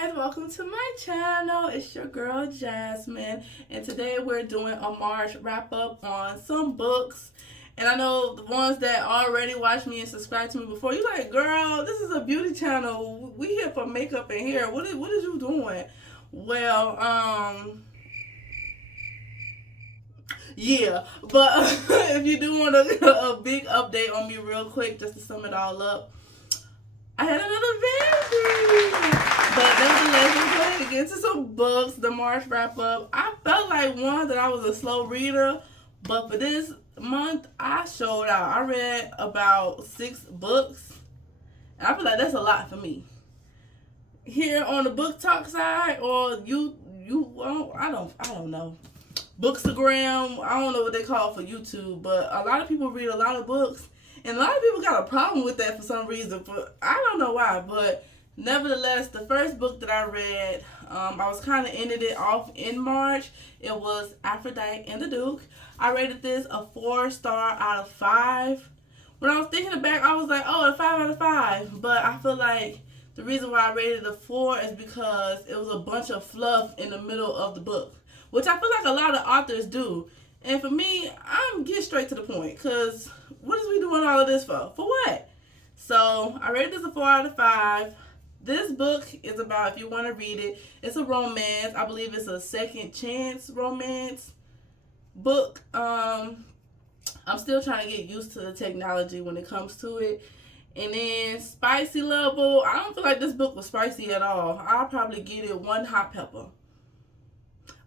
guys, welcome to my channel. It's your girl Jasmine, and today we're doing a March wrap up on some books. And I know the ones that already watched me and subscribed to me before, you like, girl, this is a beauty channel. We here for makeup and hair. What is you doing? Well, yeah, but if you do want a big update on me real quick, just to sum it all up, I had another baby. But nevertheless, we're going to get into some books, the March wrap up. I felt like that I was a slow reader, but for this month, I showed out. I read about 6 books, and I feel like that's a lot for me. Here on the book talk side, or well, I don't know. Bookstagram, I don't know what they call for YouTube, but a lot of people read a lot of books. And a lot of people got a problem with that for some reason, but I don't know why. But nevertheless, the first book that I read, I was kind of ended it off in March. It was Aphrodite and the Duke. I rated this a 4-star out of 5. When I was thinking back, I was like, oh, a 5 out of 5. But I feel like the reason why I rated it a 4 is because it was a bunch of fluff in the middle of the book, which I feel like a lot of authors do. And for me, I'm getting straight to the point, because what is we doing all of this for? For what? So I rated this a 4 out of 5. This book is about, if you want to read it, it's a romance. I believe it's a second chance romance book. I'm still trying to get used to the technology when it comes to it. And then spicy level, I don't feel like this book was spicy at all. I'll probably give it 1 hot pepper.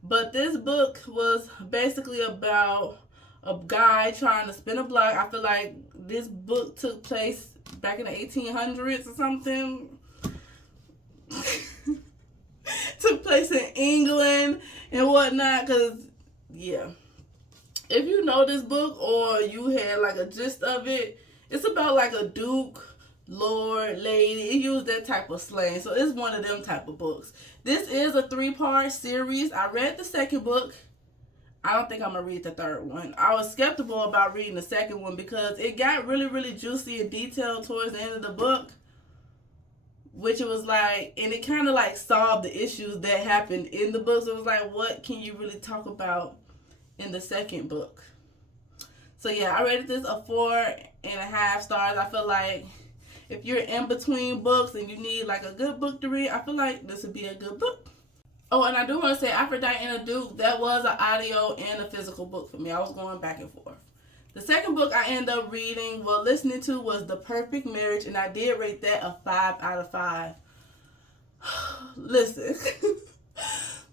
But this book was basically about a guy trying to spin a block. I feel like this book took place back in the 1800s or something. Took place in England and whatnot. Because, yeah. If you know this book or you had like a gist of it, it's about like a duke, lord, lady. It used that type of slang. So it's one of them type of books. This is a 3-part series. I read the second book. I don't think I'm going to read the third one. I was skeptical about reading the second one because it got really, really juicy and detailed towards the end of the book. Which it was like, and it kind of like solved the issues that happened in the book. So it was like, what can you really talk about in the second book? So yeah, I rated this a 4.5 stars. I feel like if you're in between books and you need like a good book to read, I feel like this would be a good book. Oh, and I do want to say Aphrodite and the Duke, that was an audio and a physical book for me. I was going back and forth. The second book I ended up listening to was The Perfect Marriage, and I did rate that a 5 out of 5. Listen,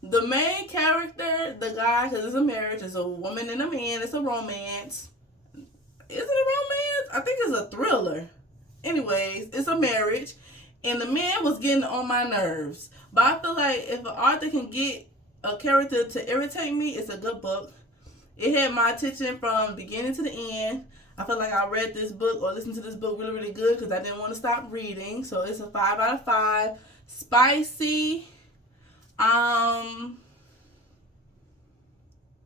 the main character, the guy, because it's a marriage, it's a woman and a man, it's a romance. Is it a romance? I think it's a thriller. Anyways, it's a marriage, and the man was getting on my nerves. But I feel like if an author can get a character to irritate me, it's a good book. It had my attention from beginning to the end. I feel like I read this book or listened to this book really, really good because I didn't want to stop reading. So it's a 5 out of 5. Spicy.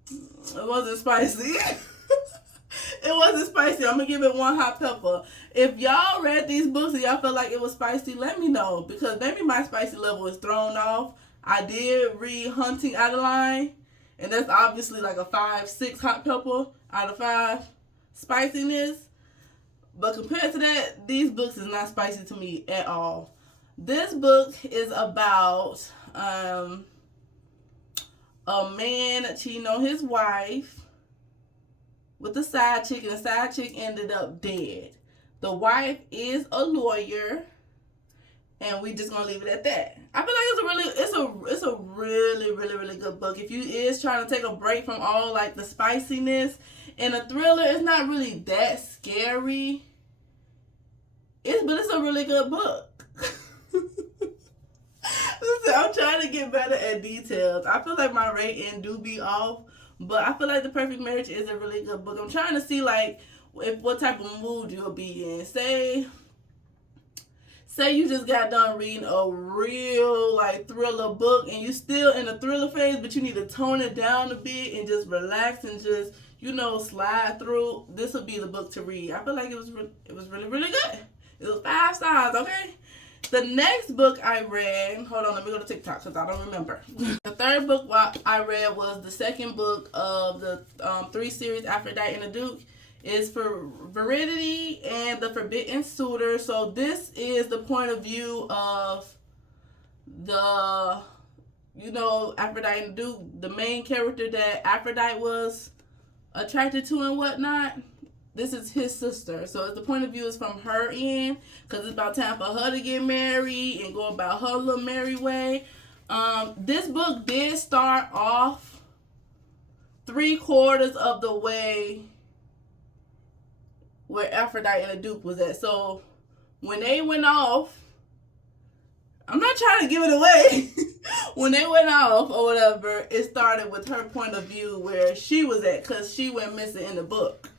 It wasn't spicy. It wasn't spicy. I'm going to give it 1 hot pepper. If y'all read these books and y'all felt like it was spicy, let me know. Because maybe my spicy level is thrown off. I did read Hunting Adeline. And that's obviously like a 5-6 hot pepper out of 5 spiciness. But compared to that, these books is not spicy to me at all. This book is about a man cheating on his wife with a side chick, and the side chick ended up dead. The wife is a lawyer, and we just gonna leave it at that. I feel like it's a really, really, really good book. If you is trying to take a break from all like the spiciness and a thriller, it's not really that scary. But it's a really good book. Listen, I'm trying to get better at details. I feel like my rating do be off. But I feel like The Perfect Marriage is a really good book. I'm trying to see like what type of mood you'll be in. Say you just got done reading a real like thriller book and you still in the thriller phase, but you need to tone it down a bit and just relax and just, slide through. This would be the book to read. I feel like it was really, really good. It was 5 stars, okay? The next book I read, hold on, let me go to TikTok because I don't remember. The third book I read was the second book of the 3 series, Aphrodite and the Duke. Is for Verity and the Forbidden Suitor. So this is the point of view of the, Aphrodite and the Duke, the main character that Aphrodite was attracted to and whatnot. This is his sister. So it's the point of view is from her end, because it's about time for her to get married and go about her little merry way. This book did start off 3/4 of the way where Aphrodite and the Duke was at. So when they went off, I'm not trying to give it away. When they went off or whatever, it started with her point of view where she was at, because she went missing in the book.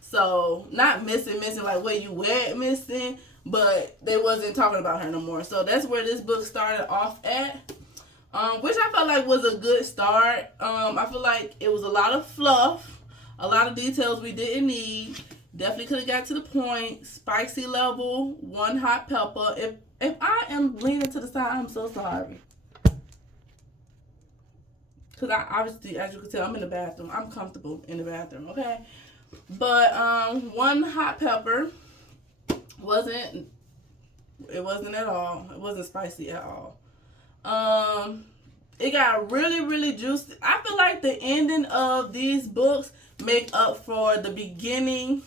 So not missing like where you went missing, but they wasn't talking about her no more. So that's where this book started off at, which I felt like was a good start. I feel like it was a lot of fluff, a lot of details we didn't need. Definitely could have got to the point. Spicy level, 1 hot pepper. If I am leaning to the side, I'm so sorry. Because I obviously, as you can tell, I'm in the bathroom. I'm comfortable in the bathroom, okay? But 1 hot pepper. It wasn't at all. It wasn't spicy at all. It got really, really juicy. I feel like the ending of these books make up for the beginning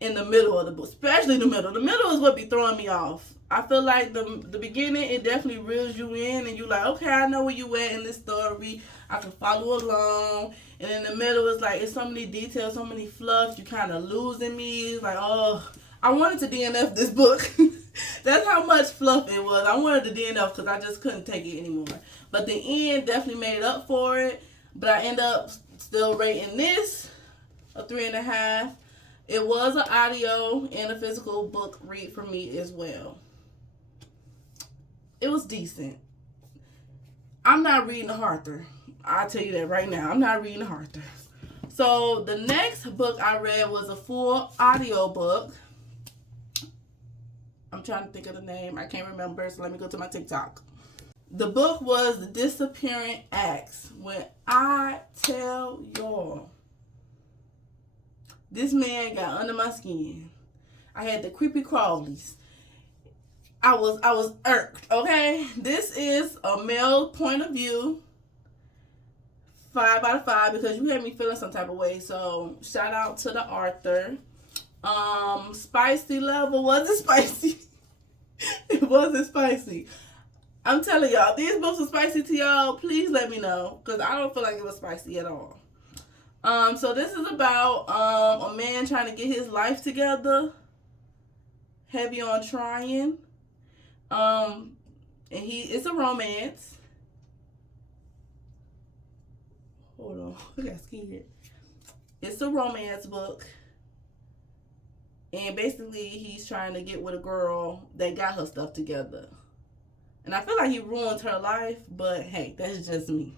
in the middle of the book, especially the middle. The middle is what be throwing me off. I feel like the beginning, it definitely reels you in, and you like, okay, I know where you at in this story. I can follow along. And in the middle, it's like, it's so many details, so many fluff. You kind of losing me. It's like, oh, I wanted to DNF this book. That's how much fluff it was. I wanted to DNF because I just couldn't take it anymore. But the end definitely made up for it. But I end up still rating this a 3.5. It was an audio and a physical book read for me as well. It was decent. I'm not reading the Arthur. I'll tell you that right now. I'm not reading the Arthur. So the next book I read was a full audio book. I'm trying to think of the name. I can't remember, so let me go to my TikTok. The book was The Disappearing Acts. When I tell y'all, this man got under my skin. I had the creepy crawlies. I was irked, okay? This is a male point of view. 5 out of 5 because you had me feeling some type of way. So shout out to the Arthur. Spicy level, was it spicy? It wasn't spicy. I'm telling y'all, these books are spicy to y'all. Please let me know, because I don't feel like it was spicy at all. So this is about a man trying to get his life together. Heavy on trying. And it's a romance. Hold on, I got scared. It's a romance book. And basically, he's trying to get with a girl that got her stuff together. And I feel like he ruined her life, but hey, that's just me.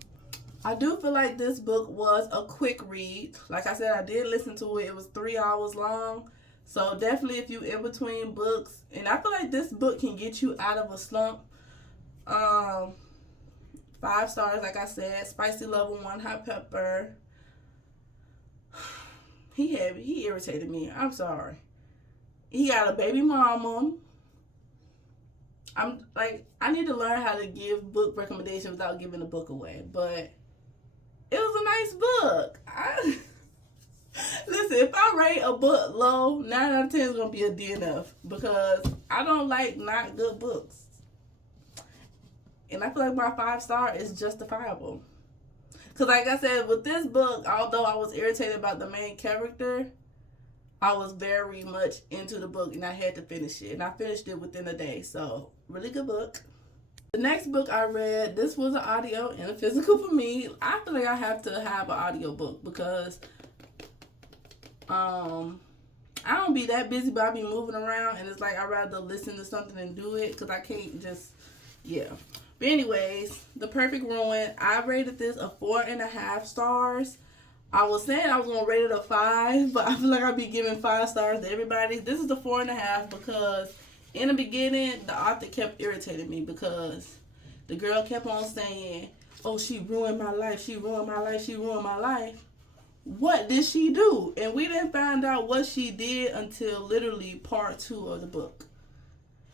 I do feel like this book was a quick read. Like I said, I did listen to it. It was 3 hours long. So definitely if you in between books. And I feel like this book can get you out of a slump. 5 stars, like I said. Spicy level, 1 hot pepper. He irritated me. I'm sorry. He got a baby mama. I need to learn how to give book recommendations without giving the book away. But it was a nice book. Listen, if I rate a book low, 9 out of 10 is going to be a DNF. Because I don't like not good books. And I feel like my 5-star is justifiable. Because like I said, with this book, although I was irritated about the main character, I was very much into the book and I had to finish it. And I finished it within a day. So, really good book. The next book I read, this was an audio and a physical for me. I feel like I have to have an audio book because I don't be that busy, but I be moving around. And it's like I'd rather listen to something and do it because I can't just, yeah. But anyways, The Perfect Ruin, I rated this a 4.5 stars. I was saying I was going to rate it a 5, but I feel like I'd be giving 5 stars to everybody. This is a 4.5 because in the beginning, the author kept irritating me because the girl kept on saying, oh, she ruined my life, she ruined my life, she ruined my life. What did she do? And we didn't find out what she did until literally part 2 of the book.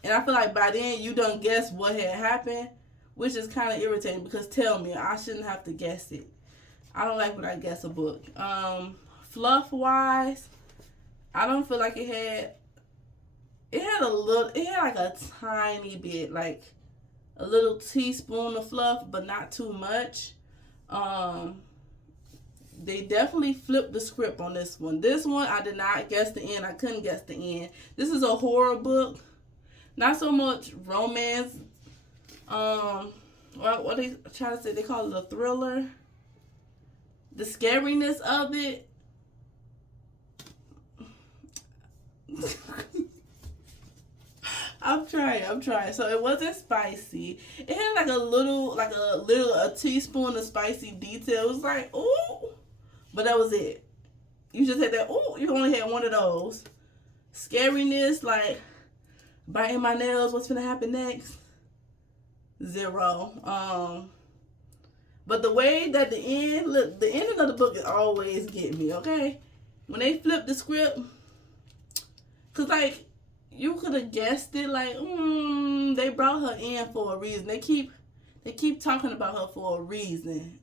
And I feel like by then you done guessed what had happened, which is kind of irritating because tell me, I shouldn't have to guess it. I don't like when I guess a book. Fluff wise, I don't feel like it had like a tiny bit, like a little teaspoon of fluff, but not too much. They definitely flipped the script on this one. This one, I did not guess the end. I couldn't guess the end. This is a horror book. Not so much romance. What they trying to say? They call it a thriller. The scariness of it. I'm trying. So it wasn't spicy. It had like a teaspoon of spicy detail. It was like, ooh. But that was it. You just had that, ooh, you only had one of those. Scariness, like biting my nails, what's gonna happen next? 0. But the way that the ending of the book is always getting me, okay? When they flip the script, cause like you could have guessed it, like, they brought her in for a reason. They keep talking about her for a reason.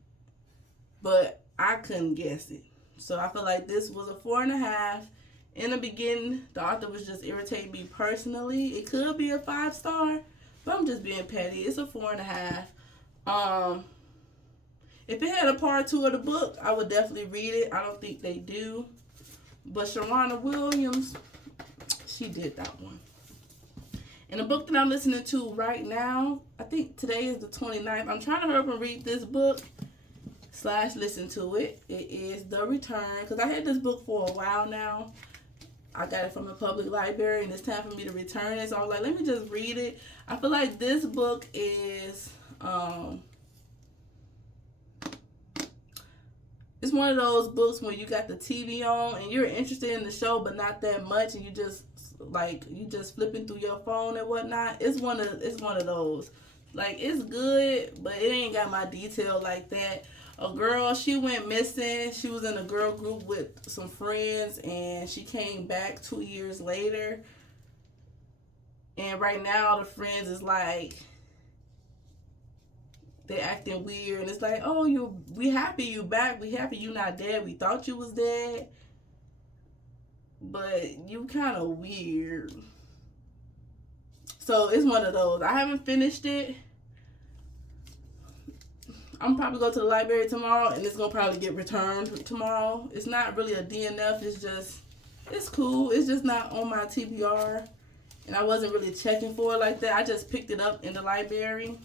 But I couldn't guess it. So I feel like this was a 4.5. In the beginning, the author was just irritating me personally. It could be a 5-star, but I'm just being petty. It's a 4.5. If it had a part 2 of the book, I would definitely read it. I don't think they do. But Sharona Williams, she did that one. And the book that I'm listening to right now, I think today is the 29th. I'm trying to hurry up and read this book / listen to it. It is The Return. Because I had this book for a while now. I got it from a public library and it's time for me to return it. So I was like, let me just read it. I feel like this book is it's one of those books when you got the TV on and you're interested in the show but not that much, and you just flipping through your phone and whatnot. It's one of those. Like, it's good, but it ain't got my detail like that. A girl, she went missing. She was in a girl group with some friends, and she came back 2 years later. And right now, the friends is like, they acting weird, and it's like, oh, we happy you back. We happy you not dead. We thought you was dead, but you kind of weird. So it's one of those. I haven't finished it. I'm probably go to the library tomorrow, and it's gonna probably get returned tomorrow. It's not really a DNF. It's cool. It's just not on my TBR, and I wasn't really checking for it like that. I just picked it up in the library.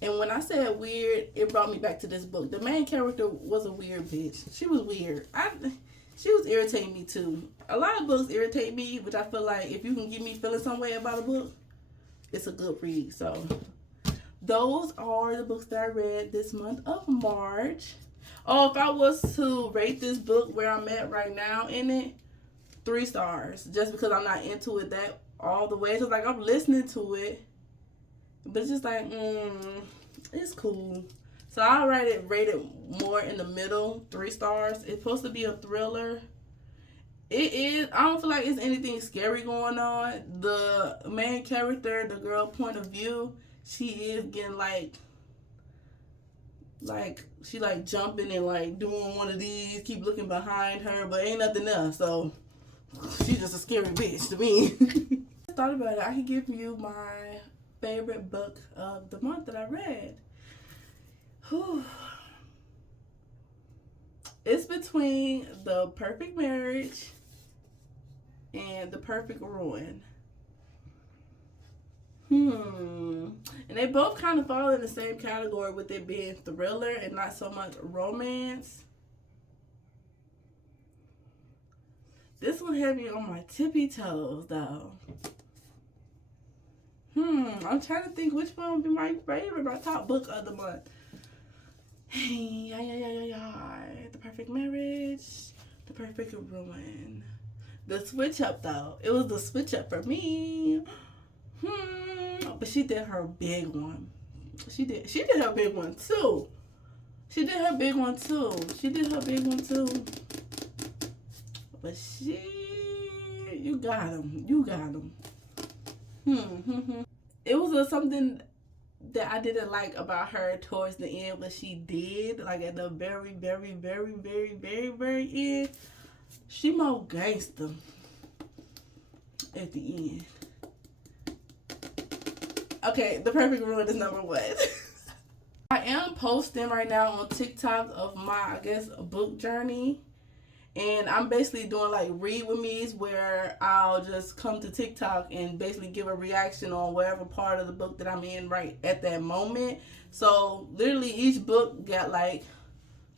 And when I said weird, it brought me back to this book. The main character was a weird bitch. She was weird. She was irritating me too. A lot of books irritate me, which I feel like if you can get me feeling some way about a book, it's a good read. So those are the books that I read this month of March. Oh, if I was to rate this book where I'm at right now in it, 3 stars. Just because I'm not into it that all the way. So like I'm listening to it, but it's just like, it's cool. So I'll rate it more in the middle, 3 stars. It's supposed to be a thriller. It is. I don't feel like it's anything scary going on. The main character, the girl point of view, she is getting like she like jumping and like doing one of these, keep looking behind her, but ain't nothing else. So she's just a scary bitch to me. I thought about it. I could give you my favorite book of the month that I read. Whew. It's between The Perfect Marriage and The Perfect Ruin. And they both kind of fall in the same category with it being thriller and not so much romance. This one had me on my tippy toes though. I'm trying to think which one would be my favorite, my top book of the month. The Perfect Marriage, The Perfect Ruin. the switch up though. It was the switch up for me. But she did her big one. She did her big one too. She did her big one too. But you got him. It was something that I didn't like about her towards the end, but she did, like at the very, very, very, very, very, very end. She more gangster at the end. Okay, the perfect ruin is number 1. I am posting right now on TikTok of my, I guess, book journey. And I'm basically doing like read with me's where I'll just come to TikTok and basically give a reaction on whatever part of the book that I'm in right at that moment. So literally each book got like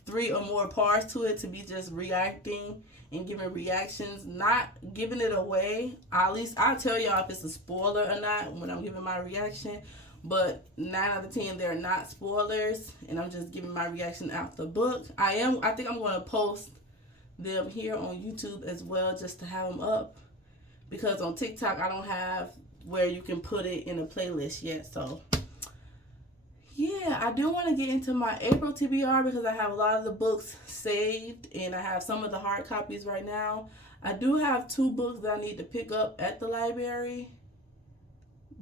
3 or more parts to it to be just reacting and giving reactions, not giving it away. At least I'll tell y'all if it's a spoiler or not when I'm giving my reaction. But 9 out of 10, they're not spoilers, and I'm just giving my reaction out the book. I think I'm going to post them here on YouTube as well, just to have them up, because on TikTok I don't have where you can put it in a playlist yet. So yeah, I do want to get into my April TBR because I have a lot of the books saved and I have some of the hard copies right now. I do have 2 books that I need to pick up at the library,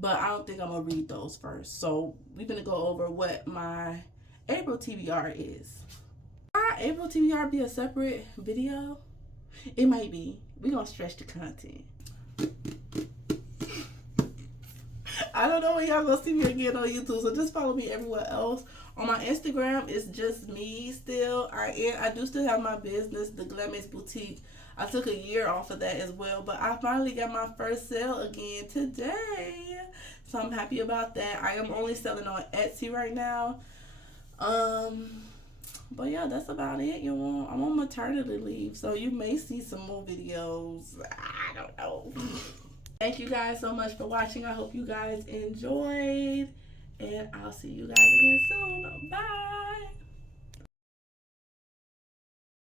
but I don't think I'm going to read those first. So we're going to go over what my April TBR is. April TBR be a separate video? It might be. We're going to stretch the content. I don't know when y'all going to see me again on YouTube, so just follow me everywhere else. On my Instagram, it's just me still. I do still have my business, the Glamorous Boutique. I took a year off of that as well, but I finally got my first sale again today. So I'm happy about that. I am only selling on Etsy right now. But yeah, that's about it. I'm on maternity leave, so you may see some more videos. I don't know. Thank you guys so much for watching. I hope you guys enjoyed, and I'll see you guys again soon. Bye.